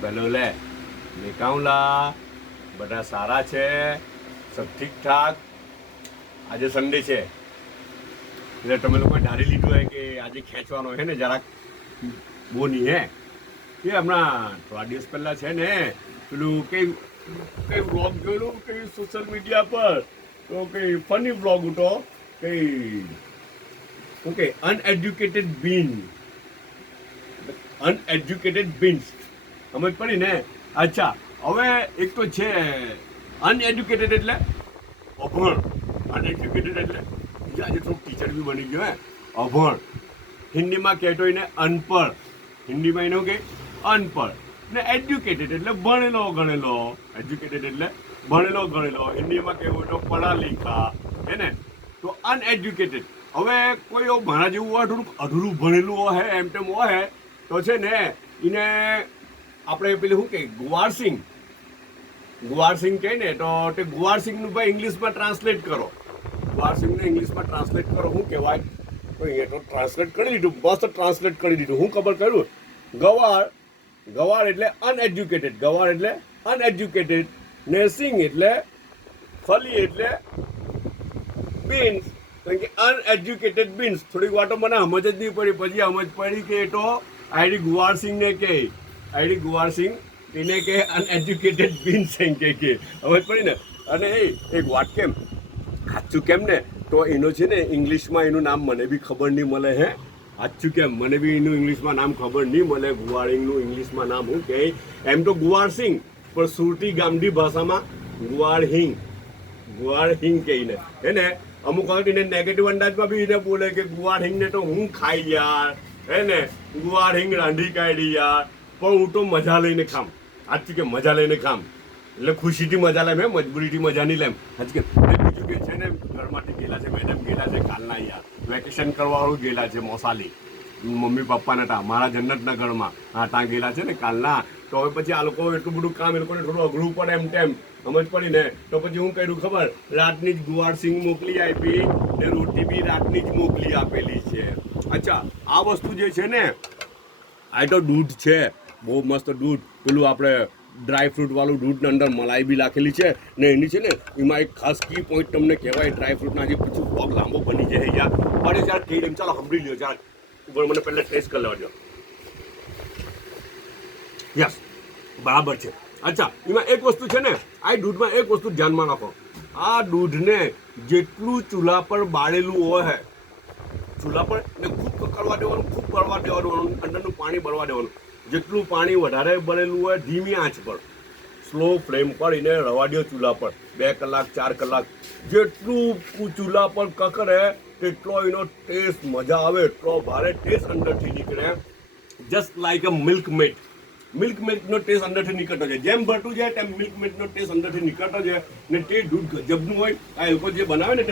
ભલે નિકાઉલા બધા સારા છે, સબ ઠીક ઠાક. આજે સન્ડે છે એટલે તમે લોકોએ ધારી લીધું હોય કે આજે ખેંચવાનો છે ને જરાક બોની હે એ હમણાં થોડા દિવસ પહેલા છે ને પેલું કઈ કઈ વ્લોગ જોયેલું કઈ સોશિયલ મીડિયા પર, તો કઈ ફની વ્લોગ હતો કઈ ઓકે અનએજ્યુકેટેડ બીન્સ સમજ પડી ને. અચ્છા, હવે એક તો છે અનએજ્યુકેટેડ એટલે અભણ, અનએજ્યુકેટેડ એટલે આજે થોડુંક ટીચર બી બની ગયો હે. અભણ હિન્દીમાં કહેતો હોય ને અનપઢ, હિન્દીમાં એનું કે અનપઢ ને એજ્યુકેટેડ એટલે ભણેલો ગણેલો. એજ્યુકેટેડ એટલે ભણેલો ગણેલો, હિન્દીમાં કહેવું તો પઢા લીખા હે ને. તો અનએજ્યુકેટેડ હવે કોઈ મારા જેવું હોય થોડુંક અધૂરું ભણેલું હોય એમ તેમ હોય તો છે ને એને આપણે પેલું શું કહે ગુવારસિંગ કહે ને, તો તે ગુવારસિંગનું ભાઈ ઇંગ્લિશમાં ટ્રાન્સલેટ કરો. ગુવારસિંગને ઇંગ્લિશમાં ટ્રાન્સલેટ કરો શું કહેવાય? તો એ તો ટ્રાન્સલેટ કરી દીધું, મસ્ત ટ્રાન્સલેટ કરી દીધું. હું ખબર કર્યું ગવાર એટલે અનએજ્યુકેટેડ, ગવાર એટલે અનએજ્યુકેટેડ ને સિંગ એટલે ફલી એટલે બીન્સ. કારણ કે અનએજ્યુકેટેડ બીન્સ થોડીક વાતો મને સમજ જ નહીં પડી, પછી સમજ પડી કે એ તો આઈડી ગુવારસિંગને કહે, આઈડી ગુવારસિંગ એને કે અનએજ્યુકેટેડ બીન્સ એમ કે સમજ પડી ને. અને એક વાત કેમ સાચું કેમ ને, તો એનો છે ને ઇંગ્લિશમાં એનું નામ મને બી ખબર નહીં મળે હે. સાચું કેમ મને બી એનું ઇંગ્લિશમાં નામ ખબર નહીં મળે. ગુવાળિંગનું ઇંગ્લિશમાં નામ શું કહે? એમ તો ગુવારસિંગ, પણ સુરતી ગામડી ભાષામાં ગુવાળહિંગ કહીને હે ને. અમુક વખત એને નેગેટિવ અંદાજમાં બી એને બોલે કે ગુવાળહિંગને તો હું ખાઈ યાર હે ને, ગુવાળહિંગ રાંધી કાઢી યાર, પણ હું તો મજા લઈને ખામ. સાચું કે મજા લઈને ખામ એટલે ખુશીથી મજા લેમ, હે મજબૂરીથી મજા નહીં લેમ. સાચું કે બીજું કે છે ને ઘરમાંથી ગયેલા છે, મેડમ ગયેલા છે કાલના યાર વેકેશન કરવાવાળું ગયેલા છે મોસાલી, મમ્મી પપ્પા નતા મારા જન્નતના ઘરમાં, હા ત્યાં ગયેલા છે ને કાલના. તો હવે પછી આ લોકો એટલું બધું કામ એ લોકોને થોડું અઘરું પડે એમ તેમ સમજ પડી ને, તો પછી હું કર્યું ખબર, રાતની જ ગુવારસિંગ મોકલી આપી ને રોટી બી રાતની જ મોકલી આપેલી છે. અચ્છા, આ વસ્તુ જે છે ને આ તો દૂધ છે, બહુ મસ્ત દૂધ, પેલું આપણે ડ્રાય ફ્રૂટવાળું દૂધની અંદર મલાઈ બી રાખેલી છે ને એની છે ને એમાં એક ખાસ કી પોઈન્ટ તમને કહેવાય ડ્રાય ફ્રૂટના, જે પછી પગ લાંબો બની જાય યાર. પડે ચાલ કહી દઉં, ચાલો સાંભળી લ્યો ચાલ, મને પહેલાં ટેસ્ટ કરી લેવા દો. યસ, બરાબર છે. અચ્છા, એમાં એક વસ્તુ છે ને, આ દૂધમાં એક વસ્તુ ધ્યાનમાં રાખો, આ દૂધને જેટલું ચૂલા પર બાળેલું હોય, ચૂલા પર ને ખૂબ કકડવા દેવાનું, ખૂબ બળવા દેવાનું, અંદરનું પાણી બળવા દેવાનું. જેટલું પાણી વધારે બળેલું હોય ધીમી આંચ પર, સ્લો ફ્લેમ પર એને રવા દો ચૂલા પર 2 કલાક 4 કલાક. જેટલું ચૂલા પર કકરે એટલો એનો ટેસ્ટ મજા આવે, એટલો ભારે ટેસ્ટ અંદરથી નીકળે, જસ્ટ લાઈક અ મિલ્કમેટનો ટેસ્ટ અંદરથી નીકળતો છે. જેમ ભરતું જાય તેમ મિલ્કમેટનો ટેસ્ટ અંદરથી નીકળતો છે ને તે દૂધ ગજબનું હોય. આ લોકો જે બનાવે ને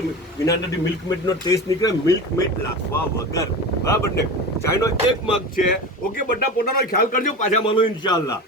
એના અંદરથી મિલ્કમેટનો ટેસ્ટ નીકળે, મિલ્કમેટ નાખવા વગર, બરાબર ને. ચાયનો એક મગ છે. ઓકે, બધા પોતાનો ખ્યાલ કરજો, પાછા મળો ઇન્શાઅલ્લાહ.